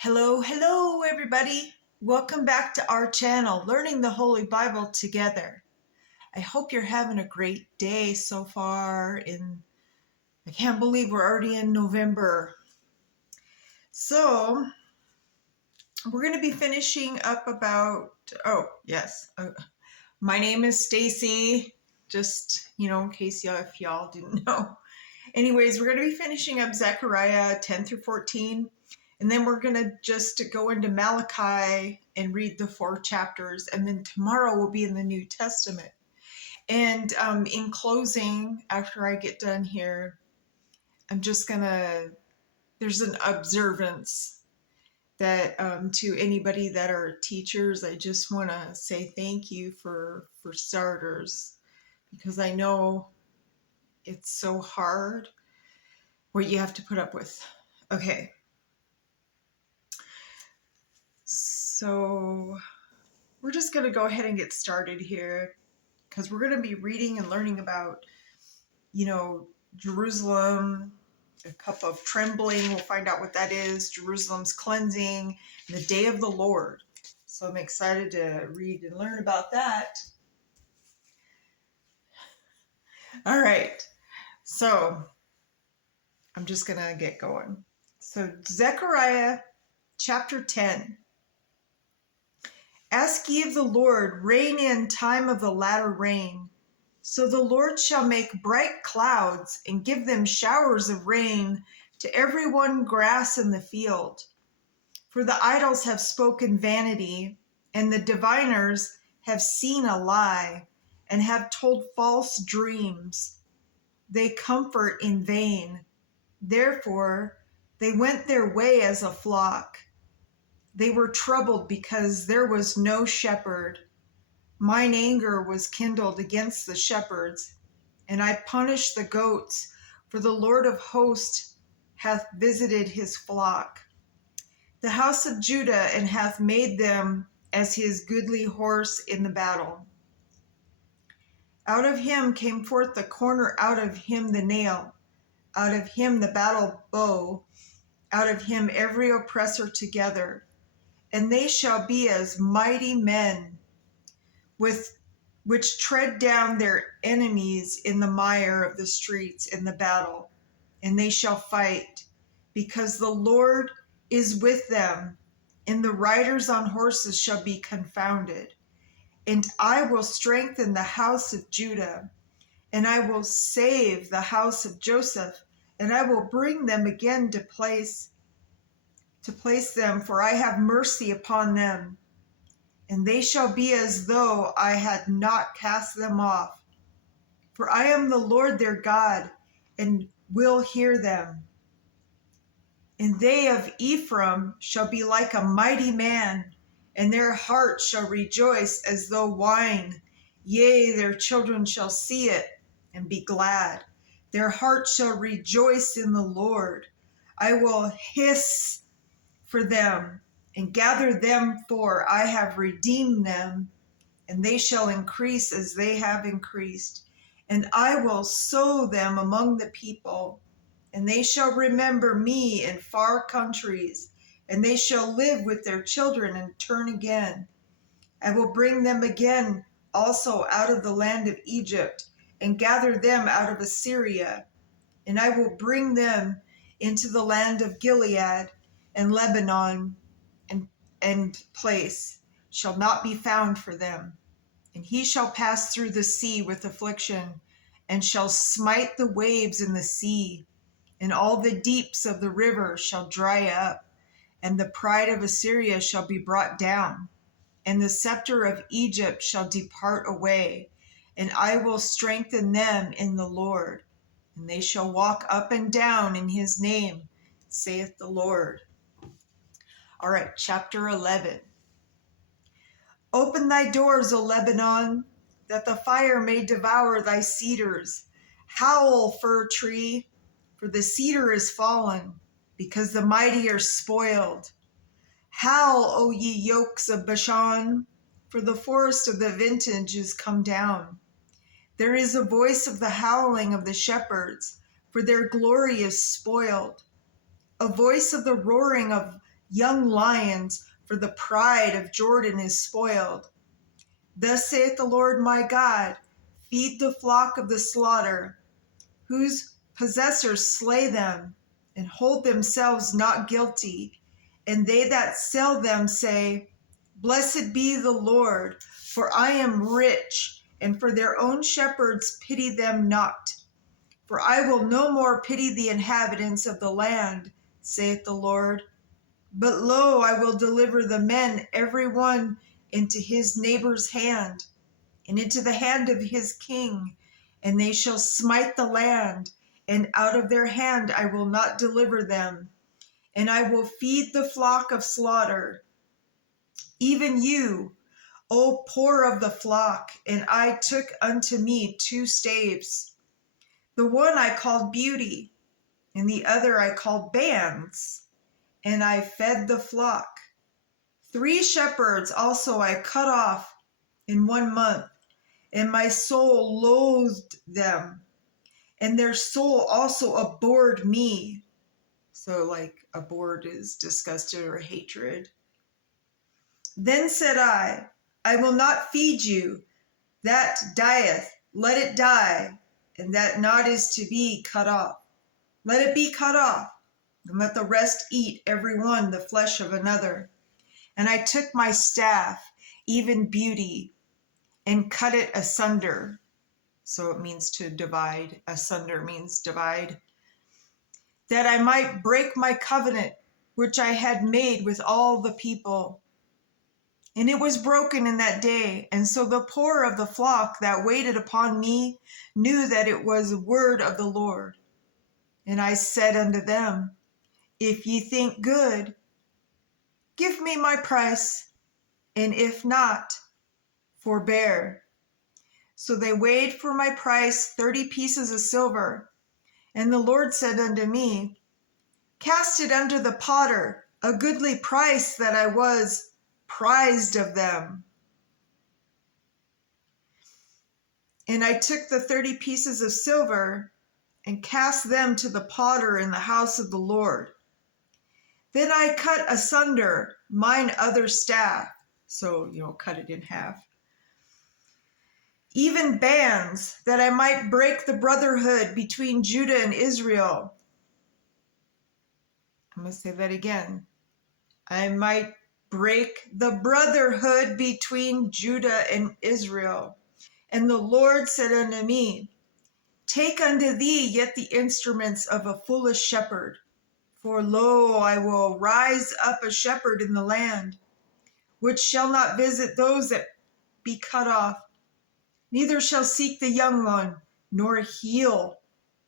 Hello, everybody. Welcome back to our channel, Learning the Holy Bible Together. I hope you're having a great day so far. I can't believe we're already in November. So, we're going to be finishing up about, my name is Stacy, just, in case if y'all didn't know. Anyways, we're going to be finishing up Zechariah 10 through 14. And then we're going to just go into Malachi and read the 4 chapters. And then tomorrow we'll be in the New Testament. And in closing, after I get done here, there's an observance that to anybody that are teachers, I just want to say thank you for starters, because I know it's so hard what you have to put up with. Okay. So we're just going to go ahead and get started here, because we're going to be reading and learning about, Jerusalem, a cup of trembling. We'll find out what that is, Jerusalem's cleansing, and the day of the Lord. So I'm excited to read and learn about that. All right. So I'm just going to get going. So Zechariah chapter 10. Ask ye of the Lord, rain in time of the latter rain. So the Lord shall make bright clouds, and give them showers of rain to every one grass in the field. For the idols have spoken vanity, and the diviners have seen a lie, and have told false dreams. They comfort in vain. Therefore they went their way as a flock. They were troubled because there was no shepherd. Mine anger was kindled against the shepherds, and I punished the goats, for the Lord of hosts hath visited his flock, the house of Judah, and hath made them as his goodly horse in the battle. Out of him came forth the corner, out of him the nail, out of him the battle bow, out of him every oppressor together. And they shall be as mighty men, which tread down their enemies in the mire of the streets in the battle. And they shall fight, because the Lord is with them, and the riders on horses shall be confounded. And I will strengthen the house of Judah, and I will save the house of Joseph, and I will bring them again to place them, for I have mercy upon them. And they shall be as though I had not cast them off. For I am the Lord their God, and will hear them. And they of Ephraim shall be like a mighty man, and their heart shall rejoice as though wine. Yea, their children shall see it, and be glad. Their heart shall rejoice in the Lord. I will hiss for them, and gather them, for I have redeemed them, and they shall increase as they have increased. And I will sow them among the people, and they shall remember me in far countries, and they shall live with their children and turn again. I will bring them again also out of the land of Egypt, and gather them out of Assyria, and I will bring them into the land of Gilead, and Lebanon, and place shall not be found for them. And he shall pass through the sea with affliction, and shall smite the waves in the sea, and all the deeps of the river shall dry up, and the pride of Assyria shall be brought down, and the scepter of Egypt shall depart away, and I will strengthen them in the Lord, and they shall walk up and down in his name, saith the Lord. All right, chapter 11. Open thy doors, O Lebanon, that the fire may devour thy cedars. Howl, fir tree, for the cedar is fallen, because the mighty are spoiled. Howl, O ye yokes of Bashan, for the forest of the vintage is come down. There is a voice of the howling of the shepherds, for their glory is spoiled. A voice of the roaring of young lions, for the pride of Jordan is spoiled. Thus saith the Lord my God, feed the flock of the slaughter, whose possessors slay them, and hold themselves not guilty. And they that sell them say, Blessed be the Lord, for I am rich, and for their own shepherds pity them not. For I will no more pity the inhabitants of the land, saith the Lord. But lo, I will deliver the men every one into his neighbor's hand, and into the hand of his king, and they shall smite the land, and out of their hand I will not deliver them. And I will feed the flock of slaughter, even you, O poor of the flock. And I took unto me 2 staves. The one I called Beauty, and the other I called Bands, and I fed the flock. 3 shepherds also I cut off in 1 month, and my soul loathed them, and their soul also abhorred me. So like abhorred is disgusted or hatred. Then said I will not feed you. That dieth, let it die, and that not is to be cut off, let it be cut off, and let the rest eat every one the flesh of another. And I took my staff, even Beauty, and cut it asunder. So it means to divide. Asunder means divide. That I might break my covenant, which I had made with all the people. And it was broken in that day. And so the poor of the flock that waited upon me knew that it was a word of the Lord. And I said unto them, If ye think good, give me my price, and if not, forbear. So they weighed for my price 30 pieces of silver. And the Lord said unto me, Cast it unto the potter, a goodly price that I was prized of them. And I took the 30 pieces of silver and cast them to the potter in the house of the Lord. Then I cut asunder mine other staff. So, cut it in half. Even bands, that I might break the brotherhood between Judah and Israel. I'm going to say that again. I might break the brotherhood between Judah and Israel. And the Lord said unto me, Take unto thee yet the instruments of a foolish shepherd. For lo, I will rise up a shepherd in the land, which shall not visit those that be cut off, neither shall seek the young one, nor heal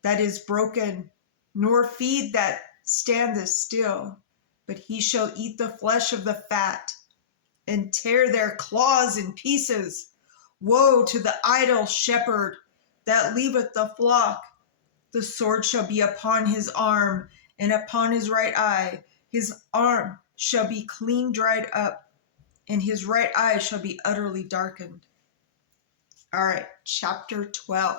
that is broken, nor feed that standeth still. But he shall eat the flesh of the fat, and tear their claws in pieces. Woe to the idle shepherd that leaveth the flock. The sword shall be upon his arm, and upon his right eye. His arm shall be clean dried up, and his right eye shall be utterly darkened. All right, chapter 12.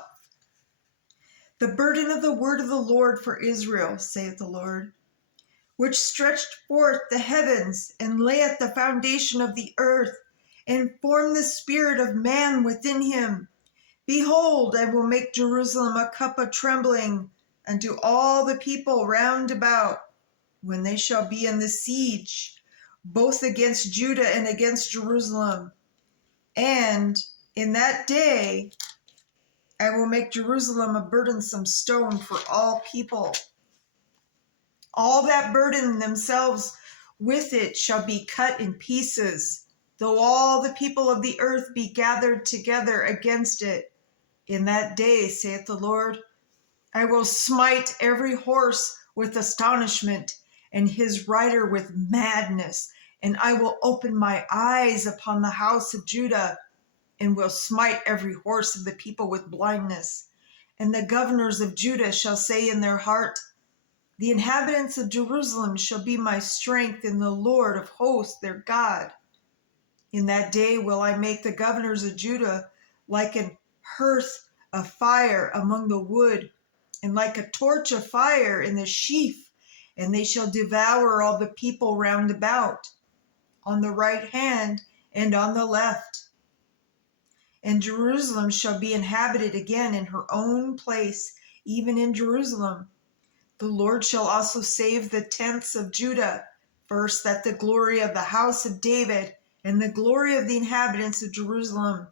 The burden of the word of the Lord for Israel, saith the Lord, which stretched forth the heavens, and layeth the foundation of the earth, and formed the spirit of man within him. Behold, I will make Jerusalem a cup of trembling unto all the people round about, when they shall be in the siege, both against Judah and against Jerusalem. And in that day I will make Jerusalem a burdensome stone for all people. All that burden themselves with it shall be cut in pieces, though all the people of the earth be gathered together against it. In that day, saith the Lord, I will smite every horse with astonishment, and his rider with madness. And I will open my eyes upon the house of Judah, and will smite every horse of the people with blindness. And the governors of Judah shall say in their heart, The inhabitants of Jerusalem shall be my strength, and the Lord of hosts their God. In that day will I make the governors of Judah like an hearth of fire among the wood, and like a torch of fire in the sheaf, and they shall devour all the people round about, on the right hand and on the left. And Jerusalem shall be inhabited again in her own place, even in Jerusalem. The Lord shall also save the tents of Judah, first, that the glory of the house of David and the glory of the inhabitants of Jerusalem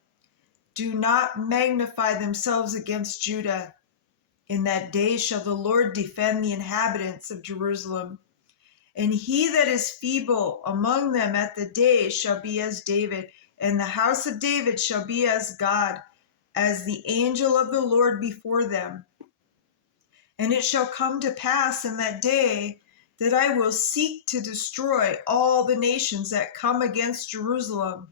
do not magnify themselves against Judah. In that day shall the Lord defend the inhabitants of Jerusalem. And he that is feeble among them at the day shall be as David, and the house of David shall be as God, as the angel of the Lord before them. And it shall come to pass in that day that I will seek to destroy all the nations that come against Jerusalem.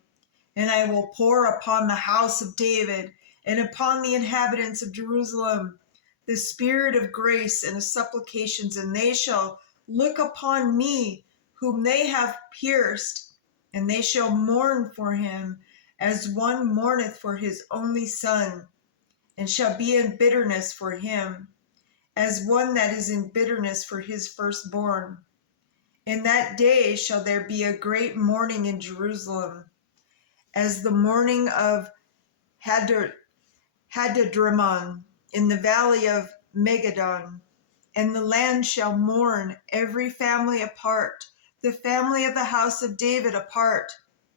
And I will pour upon the house of David and upon the inhabitants of Jerusalem the spirit of grace and of supplications, and they shall look upon me whom they have pierced, and they shall mourn for him as one mourneth for his only son, and shall be in bitterness for him, as one that is in bitterness for his firstborn. In that day shall there be a great mourning in Jerusalem, as the mourning of Hadadrimmon in the valley of Megiddon. And the land shall mourn, every family apart, the family of the house of David apart,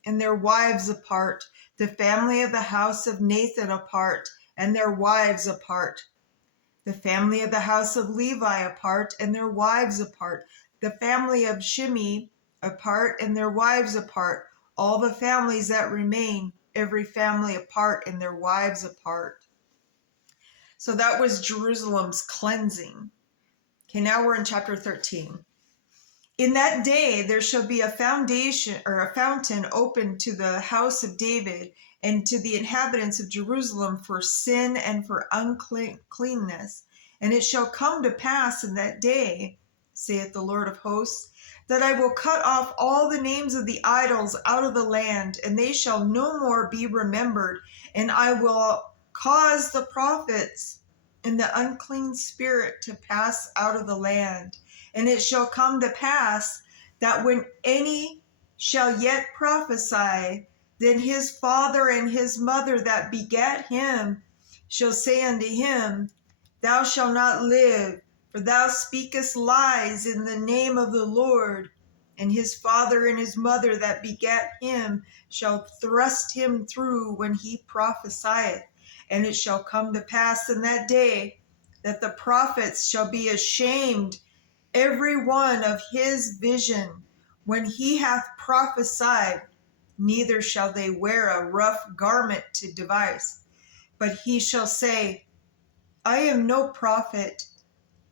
and their wives apart, the family of the house of Nathan apart, and their wives apart, the family of the house of Levi apart, and their wives apart, the family of Shimei apart, and their wives apart, all the families that remain, every family apart, and their wives apart. So that was Jerusalem's cleansing. Okay, now we're in chapter 13. In that day there shall be a foundation or a fountain open to the house of David and to the inhabitants of Jerusalem for sin and for uncleanness. And it shall come to pass in that day, saith the Lord of hosts, that I will cut off all the names of the idols out of the land, and they shall no more be remembered. And I will cause the prophets and the unclean spirit to pass out of the land. And it shall come to pass that when any shall yet prophesy, then his father and his mother that begat him shall say unto him, Thou shalt not live, for thou speakest lies in the name of the Lord. And his father and his mother that begat him shall thrust him through when he prophesieth. And it shall come to pass in that day that the prophets shall be ashamed, every one of his vision, when he hath prophesied, neither shall they wear a rough garment to devise. But he shall say, I am no prophet,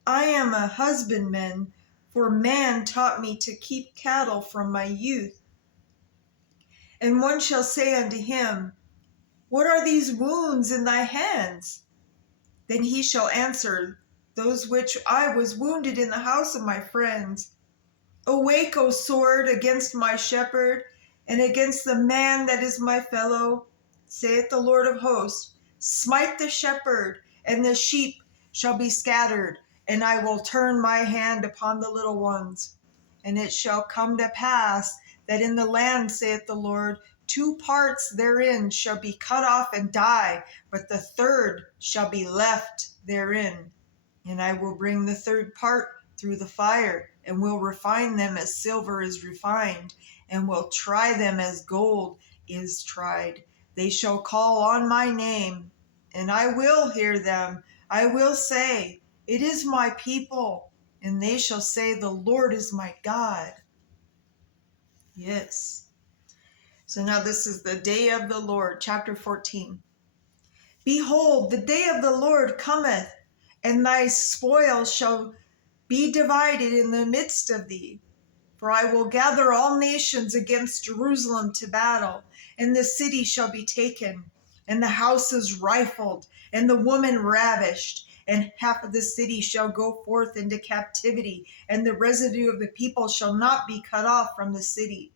I am a husbandman, for man taught me to keep cattle from my youth. And one shall say unto him, What are these wounds in thy hands? Then he shall answer, Those which I was wounded in the house of my friends. Awake, O sword, against my shepherd, and against the man that is my fellow, saith the Lord of hosts. Smite the shepherd, and the sheep shall be scattered, and I will turn my hand upon the little ones. And it shall come to pass that in the land, saith the Lord, 2 parts therein shall be cut off and die, but the third shall be left therein. And I will bring the third part through the fire, and will refine them as silver is refined, and will try them as gold is tried. They shall call on my name, and I will hear them. I will say, It is my people, and they shall say, The Lord is my God. Yes. So now this is the day of the Lord, chapter 14. Behold, the day of the Lord cometh, and thy spoil shall be divided in the midst of thee. For I will gather all nations against Jerusalem to battle, and the city shall be taken, and the houses rifled, and the woman ravished, and half of the city shall go forth into captivity, and the residue of the people shall not be cut off from the city.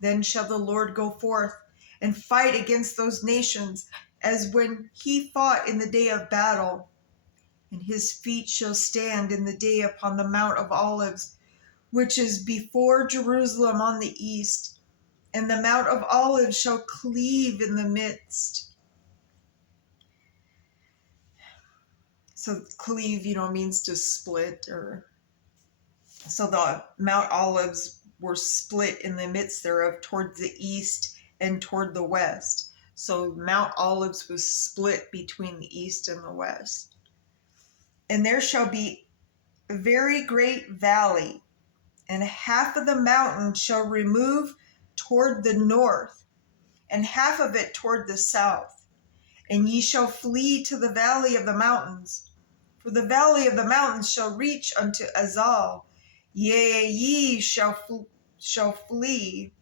Then shall the Lord go forth and fight against those nations, as when he fought in the day of battle. and his feet shall stand in the day upon the Mount of Olives, which is before Jerusalem on the east, and the Mount of Olives shall cleave in the midst. So cleave, means to split, or so the Mount Olives were split in the midst thereof toward the east and toward the west. So Mount Olives was split between the east and the west. And there shall be a very great valley, and half of the mountain shall remove toward the north, and half of it toward the south. And ye shall flee to the valley of the mountains, for the valley of the mountains shall reach unto Azal. Yea, ye shall flee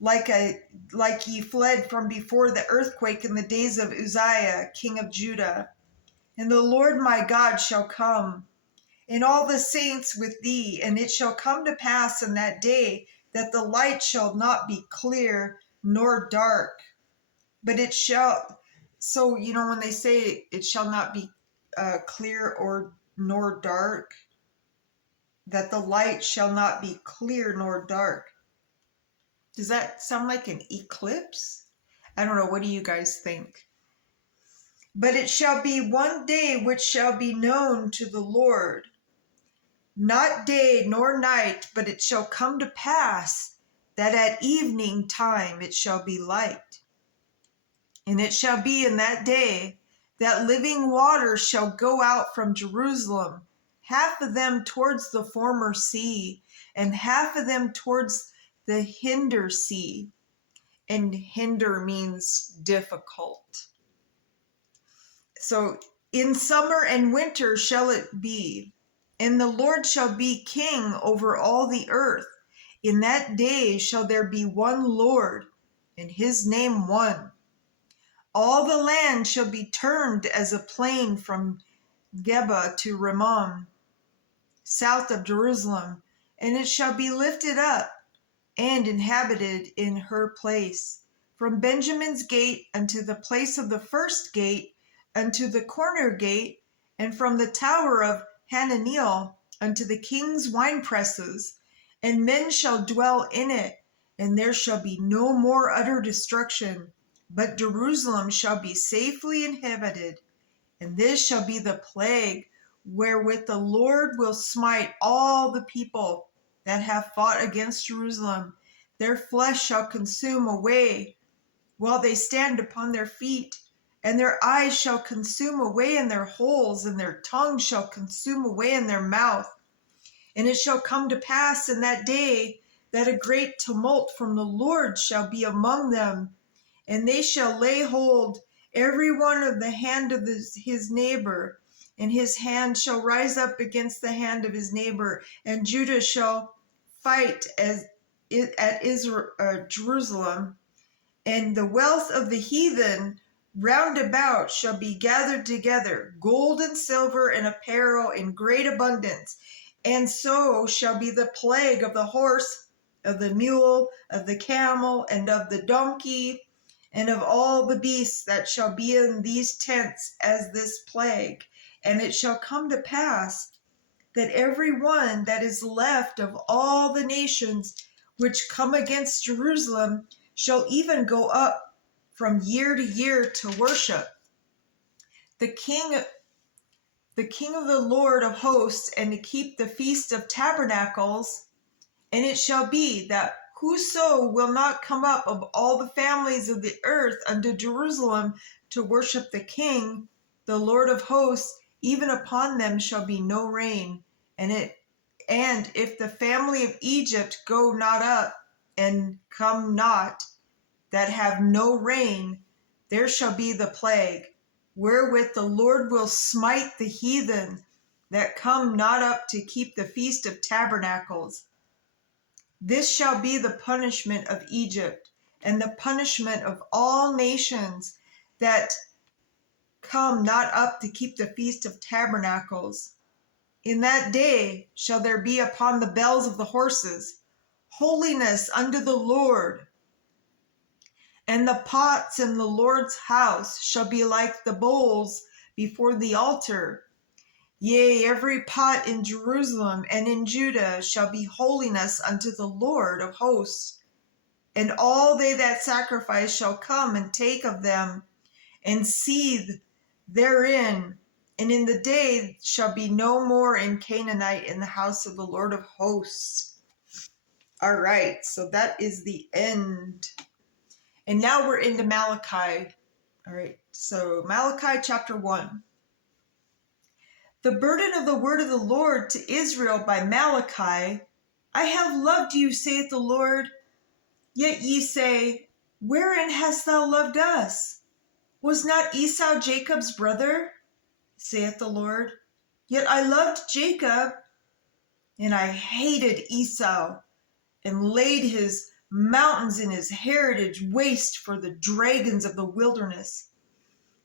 like ye fled from before the earthquake in the days of Uzziah, king of Judah. And the Lord my God shall come, and all the saints with thee. And it shall come to pass in that day that the light shall not be clear nor dark, but it shall. So, when they say it shall not be clear or nor dark, that the light shall not be clear nor dark. Does that sound like an eclipse? I don't know. What do you guys think? But it shall be one day which shall be known to the Lord, not day nor night, but it shall come to pass that at evening time it shall be light. And it shall be in that day that living water shall go out from Jerusalem, half of them towards the former sea, and half of them towards the hinder sea. And hinder means difficult. So in summer and winter shall it be, and the Lord shall be king over all the earth. In that day shall there be one Lord, and his name one. All the land shall be turned as a plain from Geba to Rimmon, south of Jerusalem, and it shall be lifted up and inhabited in her place. From Benjamin's gate unto the place of the first gate, unto the corner gate, and from the tower of Hananiel unto the king's winepresses, and men shall dwell in it, and there shall be no more utter destruction, but Jerusalem shall be safely inhabited. And this shall be the plague wherewith the Lord will smite all the people that have fought against Jerusalem. Their flesh shall consume away while they stand upon their feet, and their eyes shall consume away in their holes, and their tongue shall consume away in their mouth. And it shall come to pass in that day that a great tumult from the Lord shall be among them, and they shall lay hold every one of the hand of his neighbor, and his hand shall rise up against the hand of his neighbor, and Judah shall fight at Jerusalem, and the wealth of the heathen round about shall be gathered together, gold and silver and apparel in great abundance. And so shall be the plague of the horse, of the mule, of the camel, and of the donkey, and of all the beasts that shall be in these tents as this plague. And it shall come to pass that every one that is left of all the nations which come against Jerusalem shall even go up from year to year to worship the King of the Lord of hosts, and to keep the feast of tabernacles. And it shall be that whoso will not come up of all the families of the earth unto Jerusalem to worship the King, the Lord of hosts, even upon them shall be no rain. And if the family of Egypt go not up and come not, that have no rain, there shall be the plague, wherewith the Lord will smite the heathen that come not up to keep the feast of tabernacles. This shall be the punishment of Egypt, and the punishment of all nations that come not up to keep the feast of tabernacles. In that day shall there be upon the bells of the horses holiness unto the Lord. And the pots in the Lord's house shall be like the bowls before the altar. Yea, every pot in Jerusalem and in Judah shall be holiness unto the Lord of hosts. And all they that sacrifice shall come and take of them, and seethe therein. And in the day shall be no more in Canaanite in the house of the Lord of hosts. All right, so that is the end. And now we're into Malachi. All right, so Malachi chapter 1. The burden of the word of the Lord to Israel by Malachi. I have loved you, saith the Lord. Yet ye say, wherein hast thou loved us? Was not Esau Jacob's brother? Saith the Lord. Yet I loved Jacob, and I hated Esau, and laid his mountains and his heritage waste for the dragons of the wilderness.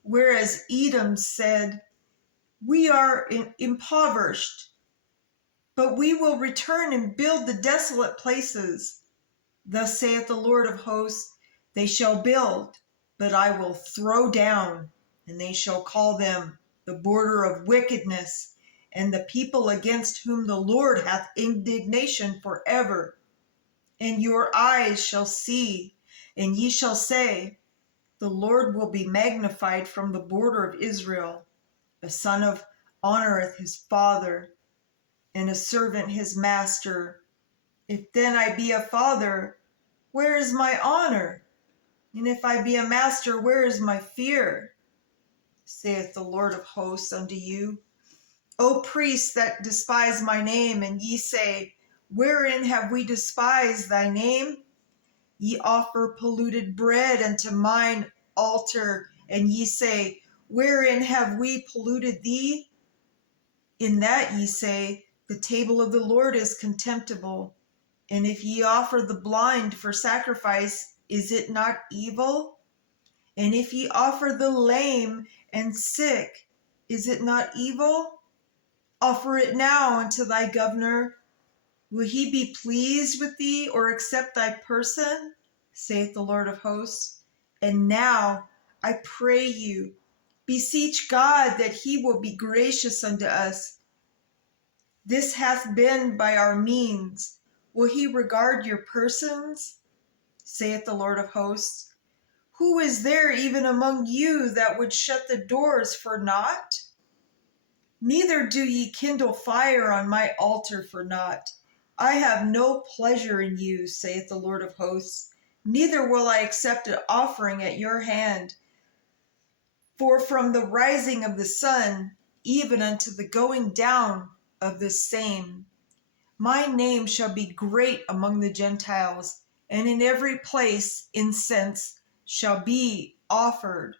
Whereas Edom said, we are impoverished, but we will return and build the desolate places. Thus saith the Lord of hosts, they shall build, but I will throw down, and they shall call them the border of wickedness, and the people against whom the Lord hath indignation forever. And your eyes shall see, and ye shall say, the Lord will be magnified from the border of Israel. A son of honoreth his father, and a servant his master. If then I be a father, where is my honor? And if I be a master, where is my fear? Saith the Lord of hosts unto you. O priests that despise my name, and ye say, wherein have we despised thy name? Ye offer polluted bread unto mine altar, and ye say, wherein have we polluted thee? In that ye say, the table of the Lord is contemptible. And if ye offer the blind for sacrifice, is it not evil? And if ye offer the lame and sick, is it not evil? Offer it now unto thy governor. Will he be pleased with thee, or accept thy person? Saith the Lord of hosts. And now I pray you, beseech God that he will be gracious unto us. This hath been by our means. Will he regard your persons? Saith the Lord of hosts. Who is there even among you that would shut the doors for naught? Neither do ye kindle fire on my altar for naught. I have no pleasure in you, saith the Lord of hosts. Neither will I accept an offering at your hand. For from the rising of the sun, even unto the going down of the same, my name shall be great among the Gentiles, and in every place incense shall be offered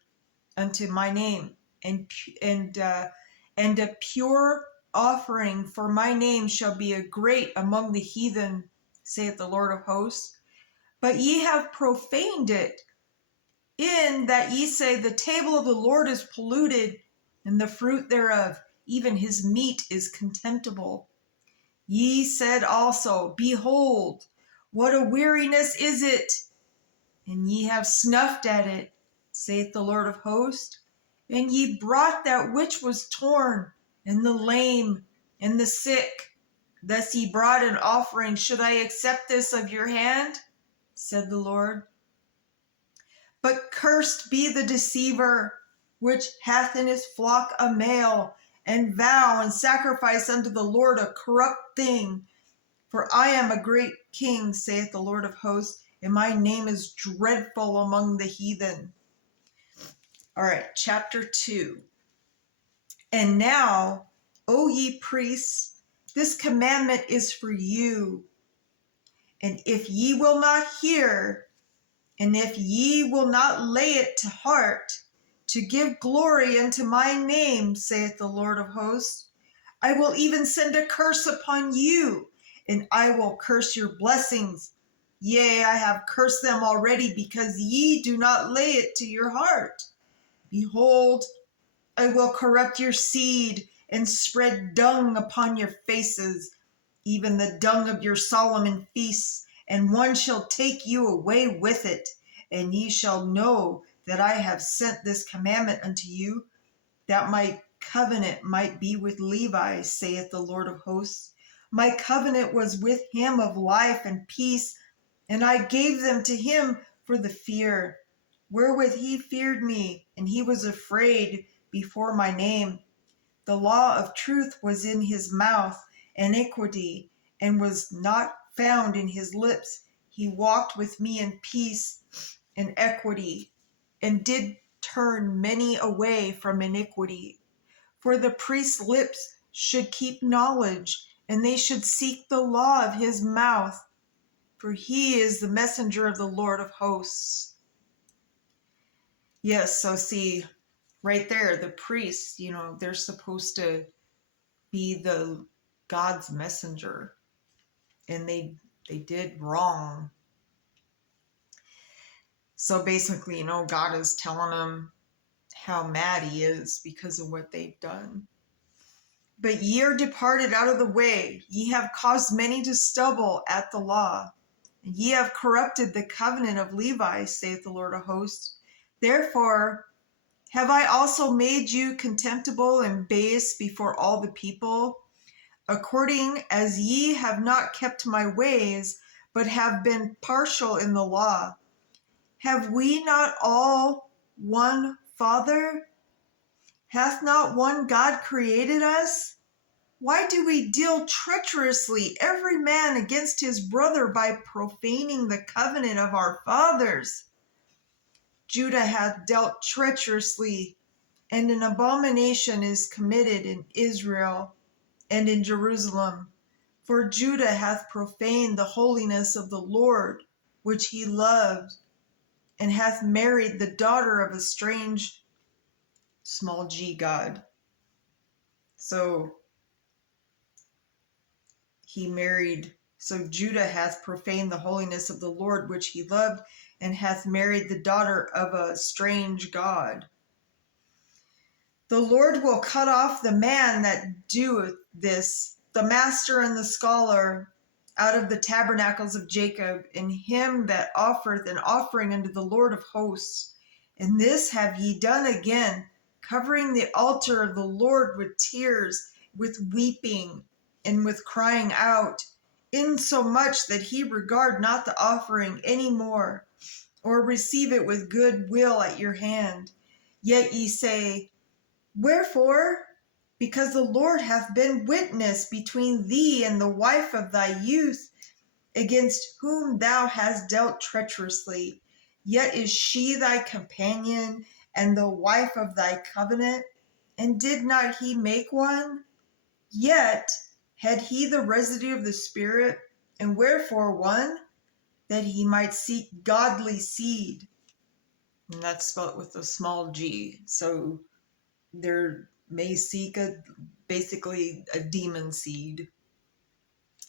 unto my name, and a pure offering for my name shall be a great among the heathen, saith the Lord of hosts. But ye have profaned it, in that ye say, the table of the Lord is polluted, and the fruit thereof, even his meat, is contemptible. Ye said also, behold, what a weariness is it! And ye have snuffed at it, saith the Lord of hosts. And ye brought that which was torn, and the lame, and the sick. Thus ye brought an offering. Should I accept this of your hand? Said the Lord. But cursed be the deceiver, which hath in his flock a male, and vow and sacrifice unto the Lord a corrupt thing. For I am a great king, saith the Lord of hosts, and my name is dreadful among the heathen. All right, chapter 2. And now, O ye priests, this commandment is for you. And if ye will not hear, and if ye will not lay it to heart, to give glory unto my name, saith the Lord of hosts, I will even send a curse upon you, and I will curse your blessings. Yea, I have cursed them already, because ye do not lay it to your heart. Behold, I will corrupt your seed, and spread dung upon your faces, even the dung of your Solomon feasts, and one shall take you away with it. And ye shall know that I have sent this commandment unto you, that my covenant might be with Levi, saith the Lord of hosts. My covenant was with him of life and peace, and I gave them to him for the fear wherewith he feared me, and he was afraid before my name. The law of truth was in his mouth, and iniquity, and was not found in his lips. He walked with me in peace and equity, and did turn many away from iniquity. For the priest's lips should keep knowledge, and they should seek the law of his mouth, for he is the messenger of the Lord of hosts. Yes, so see, right there, the priests, they're supposed to be the God's messenger, and they did wrong. So basically, God is telling them how mad he is because of what they've done. But ye are departed out of the way. Ye have caused many to stumble at the law. And ye have corrupted the covenant of Levi, saith the Lord of hosts. Therefore have I also made you contemptible and base before all the people, according as ye have not kept my ways, but have been partial in the law. Have we not all one Father? Hath not one God created us? Why do we deal treacherously every man against his brother by profaning the covenant of our fathers? Judah hath dealt treacherously, and an abomination is committed in Israel and in Jerusalem. For Judah hath profaned the holiness of the Lord, which he loved, and hath married the daughter of a strange small g god. So Judah hath profaned the holiness of the Lord, which he loved, and hath married the daughter of a strange god. The Lord will cut off the man that doeth this, the master and the scholar, out of the tabernacles of Jacob, and him that offereth an offering unto the Lord of hosts. And this have ye done again, covering the altar of the Lord with tears, with weeping, and with crying out, insomuch that he regard not the offering any more, or receive it with good will at your hand. Yet ye say, wherefore? Because the Lord hath been witness between thee and the wife of thy youth, against whom thou hast dealt treacherously. Yet is she thy companion and the wife of thy covenant, and did not he make one? Yet had he the residue of the Spirit, and wherefore one? That he might seek godly seed. And that's spelled with a small g. So there may seek basically a demon seed.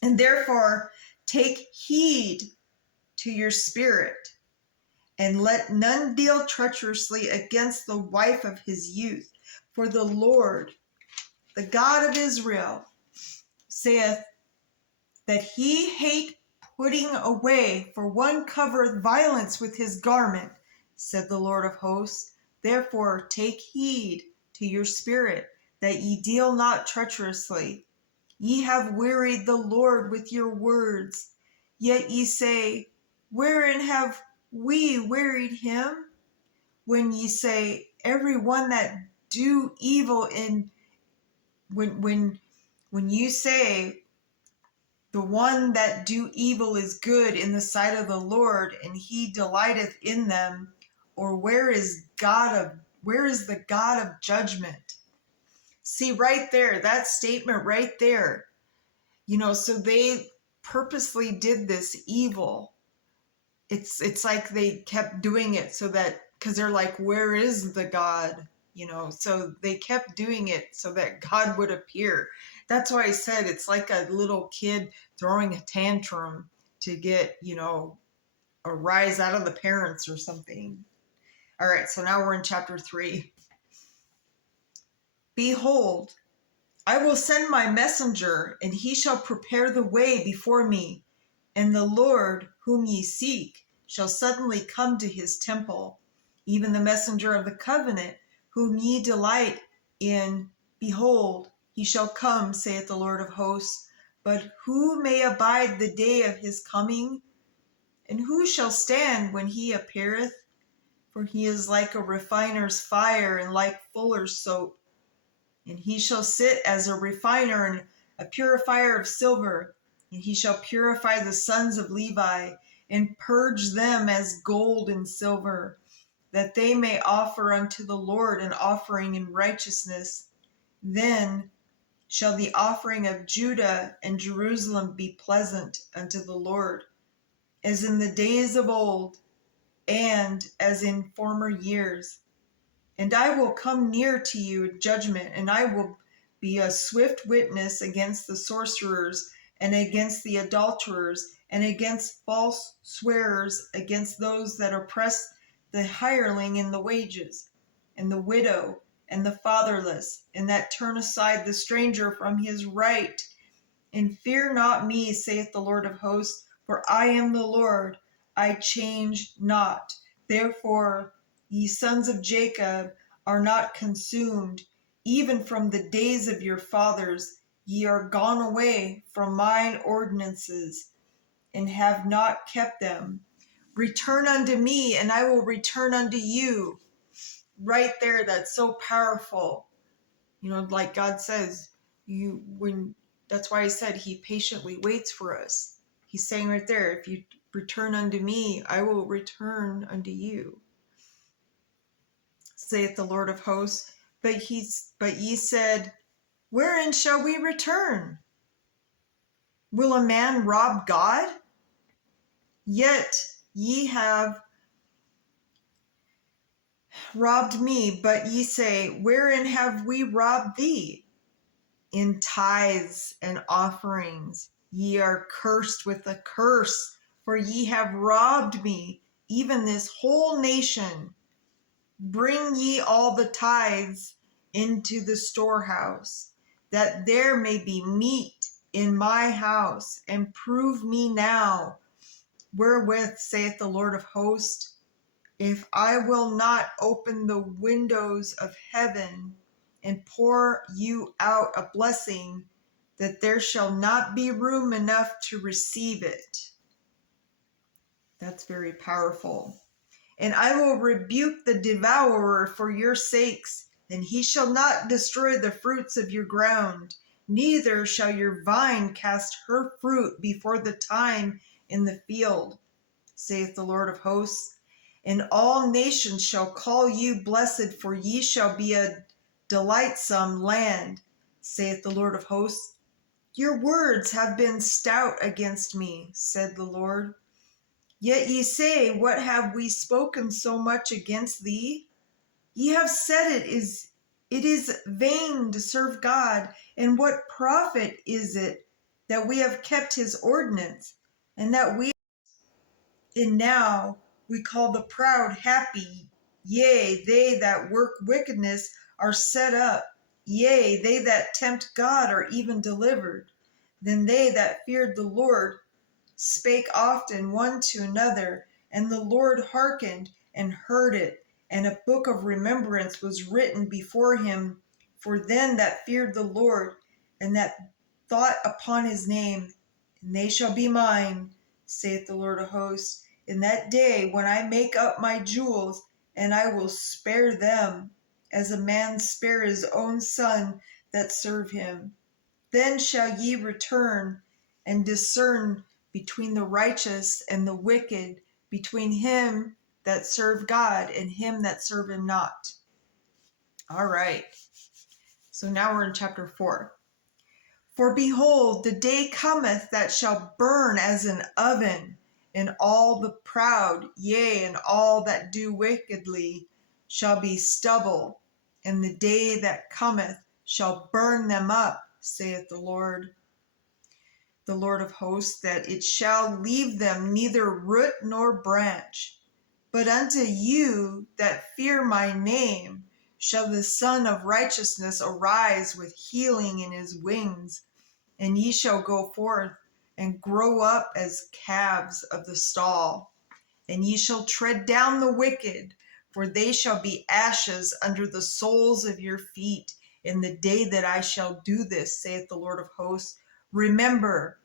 And therefore take heed to your spirit, and let none deal treacherously against the wife of his youth. For the Lord, the God of Israel, saith that he hate putting away, for one covereth violence with his garment, said the Lord of hosts. Therefore take heed to your spirit, that ye deal not treacherously. Ye have wearied the Lord with your words. Yet ye say, wherein have we wearied him? When ye say, every one that do evil when you say the one that do evil is good in the sight of the Lord, and he delighteth in them, or where is the God of judgment? See, right there, that statement right there, so they purposely did this evil. It's like they kept doing it so that, because they're like, where is the God? So they kept doing it so that God would appear. That's why I said it's like a little kid throwing a tantrum to get, a rise out of the parents or something. All right, so now we're in chapter 3. Behold, I will send my messenger, and he shall prepare the way before me. And the Lord, whom ye seek, shall suddenly come to his temple, even the messenger of the covenant, whom ye delight in Behold, he shall come, saith the Lord of hosts. But who may abide the day of his coming? And who shall stand when he appeareth? For he is like a refiner's fire, and like fuller's soap. And he shall sit as a refiner and a purifier of silver. And he shall purify the sons of Levi, and purge them as gold and silver, that they may offer unto the Lord an offering in righteousness. Then shall the offering of Judah and Jerusalem be pleasant unto the Lord, as in the days of old, and as in former years. And I will come near to you in judgment, and I will be a swift witness against the sorcerers, and against the adulterers, and against false swearers, against those that oppress the hireling in the wages, and the widow, and the fatherless, and that turn aside the stranger from his right. And fear not me, saith the Lord of hosts, for I am the Lord, I change not. Therefore, ye sons of Jacob are not consumed, even from the days of your fathers. Ye are gone away from mine ordinances, and have not kept them. Return unto me, and I will return unto you. Right there, that's so powerful. Like God says, that's why he said he patiently waits for us. He's saying right there, if you return unto me, I will return unto you, saith the Lord of hosts. But ye said, wherein shall we return? Will a man rob God? Yet ye have robbed me. But ye say, wherein have we robbed thee? In tithes and offerings. Ye are cursed with a curse, for ye have robbed me, even this whole nation. Bring ye all the tithes into the storehouse, that there may be meat in my house, and prove me now, wherewith, saith the Lord of hosts, if I will not open the windows of heaven and pour you out a blessing, that there shall not be room enough to receive it. That's very powerful. And I will rebuke the devourer for your sakes, and he shall not destroy the fruits of your ground, neither shall your vine cast her fruit before the time in the field, saith the Lord of hosts. And all nations shall call you blessed, for ye shall be a delightsome land, saith the Lord of hosts. Your words have been stout against me, said the Lord. Yet ye say, what have we spoken so much against thee? Ye have said it is vain to serve God, and what profit is it that we have kept his ordinance, and now we call the proud happy. Yea, they that work wickedness are set up. Yea, they that tempt God are even delivered. Then they that feared the Lord spake often one to another, and the Lord hearkened and heard it, and a book of remembrance was written before him for them that feared the Lord, and that thought upon his name. And they shall be mine, saith the Lord of hosts, in that day when I make up my jewels, and I will spare them, as a man spare his own son that serve him. Then shall ye return and discern between the righteous and the wicked, between him that serve God and him that serve him not. All right. So now we're in chapter 4. For behold, the day cometh that shall burn as an oven, and all the proud, yea, and all that do wickedly shall be stubble, and the day that cometh shall burn them up, saith the Lord of hosts, that it shall leave them neither root nor branch. But unto you that fear my name shall the Son of Righteousness arise with healing in his wings, and ye shall go forth and grow up as calves of the stall. And ye shall tread down the wicked, for they shall be ashes under the soles of your feet, in the day that I shall do this, saith the Lord of hosts. Remember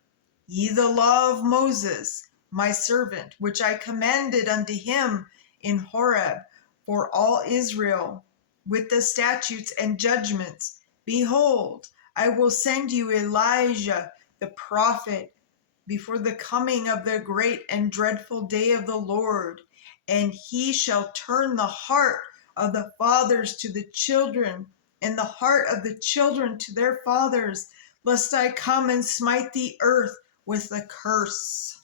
ye the law of Moses, my servant, which I commanded unto him in Horeb for all Israel, with the statutes and judgments. Behold, I will send you Elijah the prophet before the coming of the great and dreadful day of the Lord. And he shall turn the heart of the fathers to the children, and the heart of the children to their fathers, lest I come and smite the earth with a curse.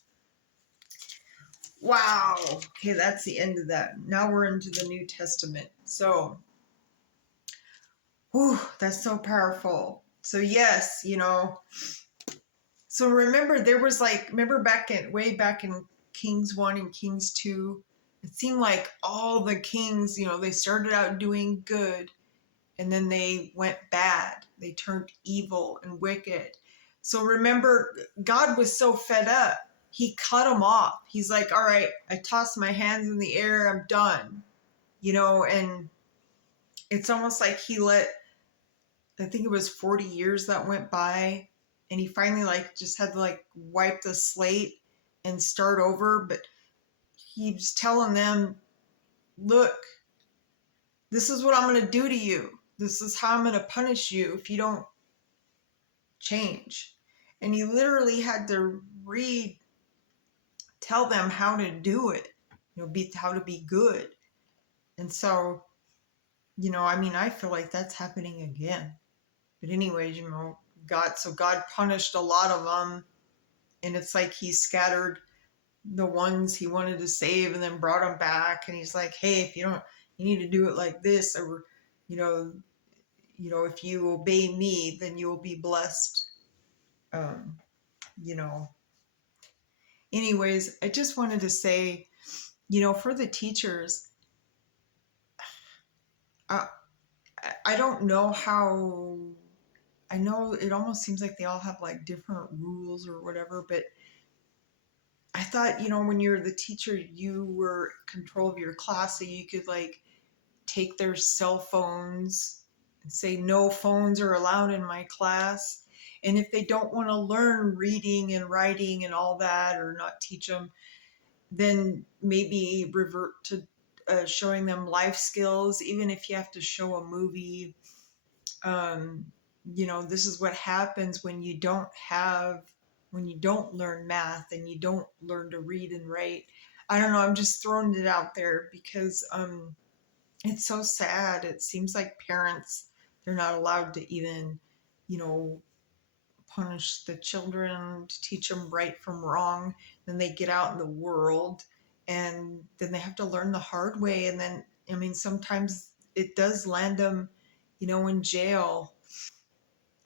Wow. Okay, that's the end of that. Now we're into the New Testament. So, that's so powerful. So yes, so remember there was way back in Kings 1 and Kings 2, it seemed like all the kings, they started out doing good and then they went bad. They turned evil and wicked. So remember, God was so fed up, he cut them off. He's like, all right, I toss my hands in the air, I'm done. And it's almost like I think it was 40 years that went by, and he finally just had to wipe the slate and start over. But he's telling them, look, this is what I'm going to do to you. This is how I'm going to punish you if you don't change. And he literally had to tell them how to do it, how to be good. And so, I feel like that's happening again. But anyways, God punished a lot of them, and it's like he scattered the ones he wanted to save and then brought them back. And he's like, hey, if you need to do it like this, or, if you obey me, then you will be blessed. You know, anyways, I just wanted to say, for the teachers, I don't know how, I know it almost seems like they all have different rules or whatever, but I thought, when you're the teacher, you were in control of your class, so you could take their cell phones and say, no phones are allowed in my class. And if they don't want to learn reading and writing and all that, or not teach them, then maybe revert to showing them life skills. Even if you have to show a movie, this is what happens when you don't learn math and you don't learn to read and write. I don't know. I'm just throwing it out there because it's so sad. It seems like parents, they're not allowed to even, punish the children, to teach them right from wrong. Then they get out in the world and then they have to learn the hard way. And then, sometimes it does land them, in jail.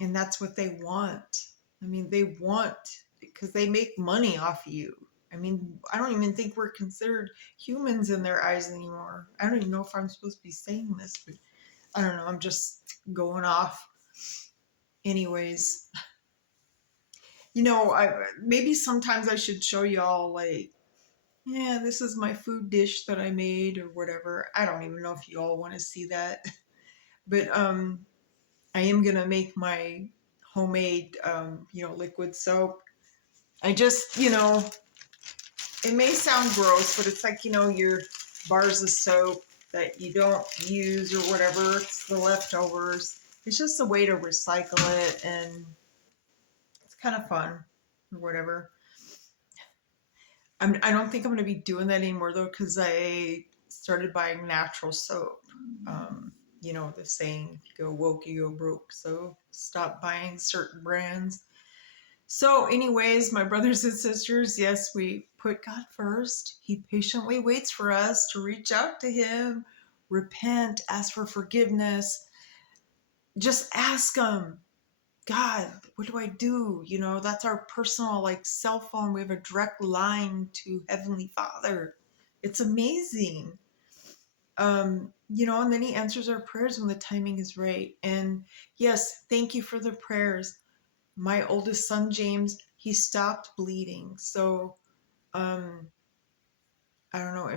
And that's what they want. They want, because they make money off of you. I don't even think we're considered humans in their eyes anymore. I don't even know if I'm supposed to be saying this, but I don't know. I'm just going off. Anyways, maybe sometimes I should show y'all this is my food dish that I made or whatever. I don't even know if you all want to see that, but I am gonna make my homemade liquid soap. I just it may sound gross, but it's your bars of soap that you don't use or whatever. It's the leftovers. It's just a way to recycle it, and it's kind of fun or whatever. I don't think I'm going to be doing that anymore though, because I started buying natural soap. The saying, if you go woke, you go broke. So stop buying certain brands. So anyways, my brothers and sisters, yes, we put God first. He patiently waits for us to reach out to him, repent, ask for forgiveness. Just ask him, God, what do I do? That's our personal cell phone. We have a direct line to Heavenly Father. It's amazing. And then he answers our prayers when the timing is right. And yes, thank you for the prayers. My oldest son, James, he stopped bleeding. So, I don't know,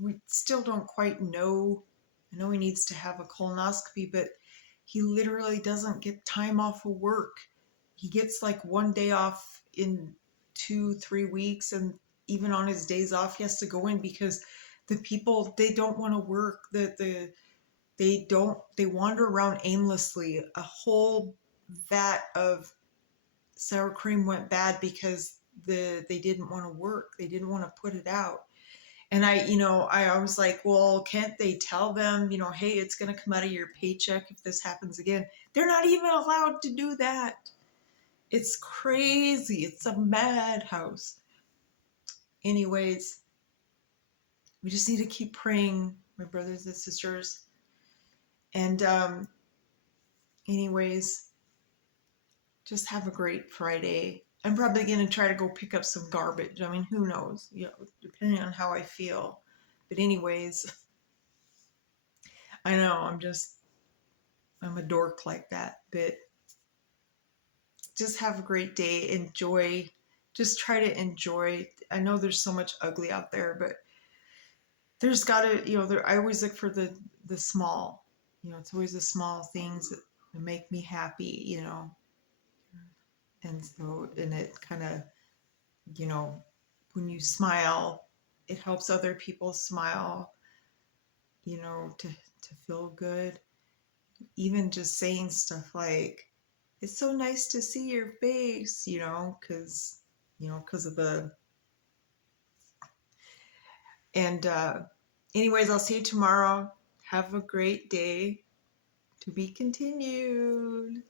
we still don't quite know. I know he needs to have a colonoscopy, but he literally doesn't get time off of work. He gets like 1 day off in 2-3 weeks, and even on his days off he has to go in because the people, they don't want to work. They wander around aimlessly. A whole vat of sour cream went bad because they didn't want to work. They didn't want to put it out. And I was like, well, can't they tell them, hey, it's going to come out of your paycheck if this happens again? They're not even allowed to do that. It's crazy. It's a madhouse. Anyways, we just need to keep praying, my brothers and sisters. And anyways, just have a great Friday. I'm probably going to try to go pick up some garbage. I mean, who knows? Depending on how I feel. But anyways, I know I'm a dork like that. But just have a great day. Enjoy. Just try to enjoy. I know there's so much ugly out there, but there's got to, I always look for the small. It's always the small things that make me happy, And so, and it kind of, when you smile, it helps other people smile, to feel good. Even just saying stuff like, it's so nice to see your face, because of the, and anyways, I'll see you tomorrow. Have a great day. To be continued.